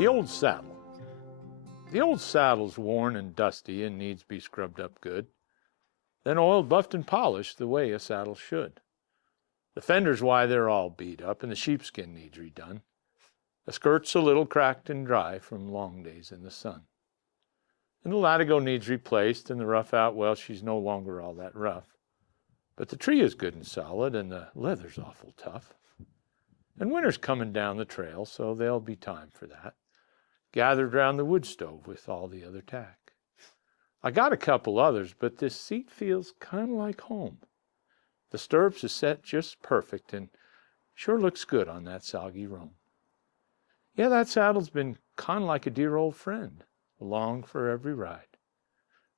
The old saddle. The old saddle's worn and dusty and needs be scrubbed up good, then oiled, buffed, and polished the way a saddle should. The fenders, why, they're all beat up, and the sheepskin needs redone. The skirt's a little cracked and dry from long days in the sun. And the latigo needs replaced, and the rough out, well, she's no longer all that rough. But the tree is good and solid, and the leather's awful tough. And winter's coming down the trail, so there'll be time for that, gathered round the wood stove with all the other tack. I got a couple others, but this seat feels kind of like home. The stirrups is set just perfect, and sure looks good on that soggy roan. Yeah, that saddle's been kind of like a dear old friend, along for every ride.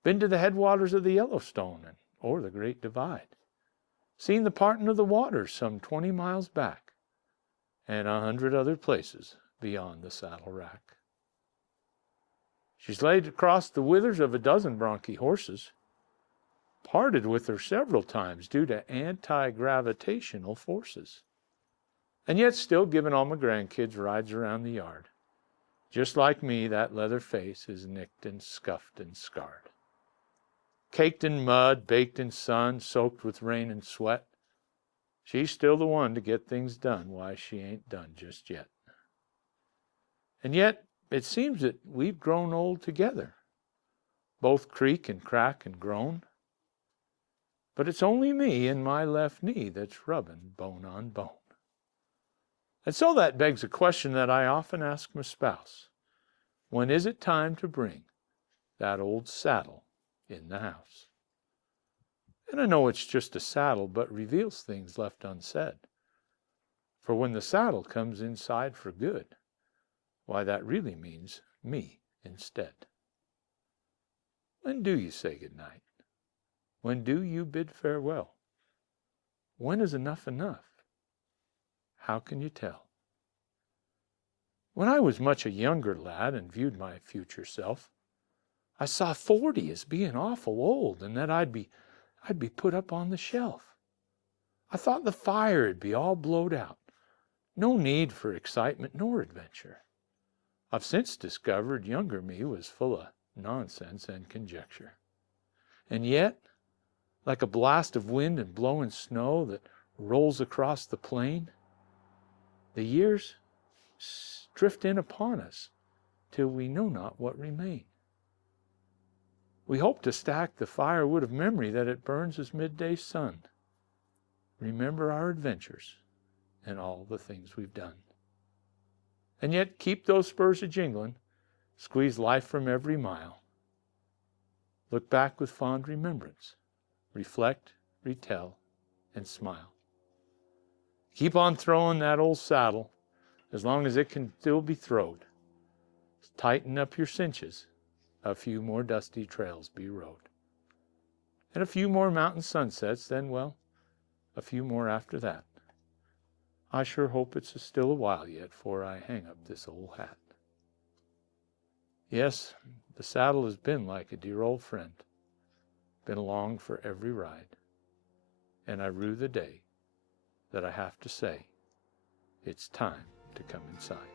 Been to the headwaters of the Yellowstone and o'er the Great Divide. Seen the parting of the waters some 20 miles back, and 100 other places beyond the saddle rack. She's laid across the withers of a dozen bronchi horses, parted with her several times due to anti-gravitational forces, and yet still giving all my grandkids rides around the yard. Just like me, that leather face is nicked and scuffed and scarred. Caked in mud, baked in sun, soaked with rain and sweat, she's still the one to get things done. Why, she ain't done just yet. And yet, it seems that we've grown old together, both creak and crack and groan. But it's only me and my left knee that's rubbing bone on bone. And so that begs a question that I often ask my spouse. When is it time to bring that old saddle in the house? And I know it's just a saddle, but reveals things left unsaid. For when the saddle comes inside for good, why, that really means me instead. When do you say good night? When do you bid farewell? When is enough enough? How can you tell? When I was much a younger lad and viewed my future self, I saw 40 as being awful old, and that I'd be put up on the shelf. I thought the fire'd be all blowed out, no need for excitement nor adventure. I've since discovered younger me was full of nonsense and conjecture. And yet, like a blast of wind and blowing snow that rolls across the plain, the years drift in upon us till we know not what remain. We hope to stack the firewood of memory that it burns as midday sun. Remember our adventures and all the things we've done. And yet keep those spurs a-jingling, squeeze life from every mile. Look back with fond remembrance, reflect, retell, and smile. Keep on throwing that old saddle as long as it can still be throwed. Tighten up your cinches, a few more dusty trails be rode. And a few more mountain sunsets, then, well, a few more after that. I sure hope it's still a while yet 'fore I hang up this old hat. Yes, the saddle has been like a dear old friend, been along for every ride, and I rue the day that I have to say, it's time to come inside.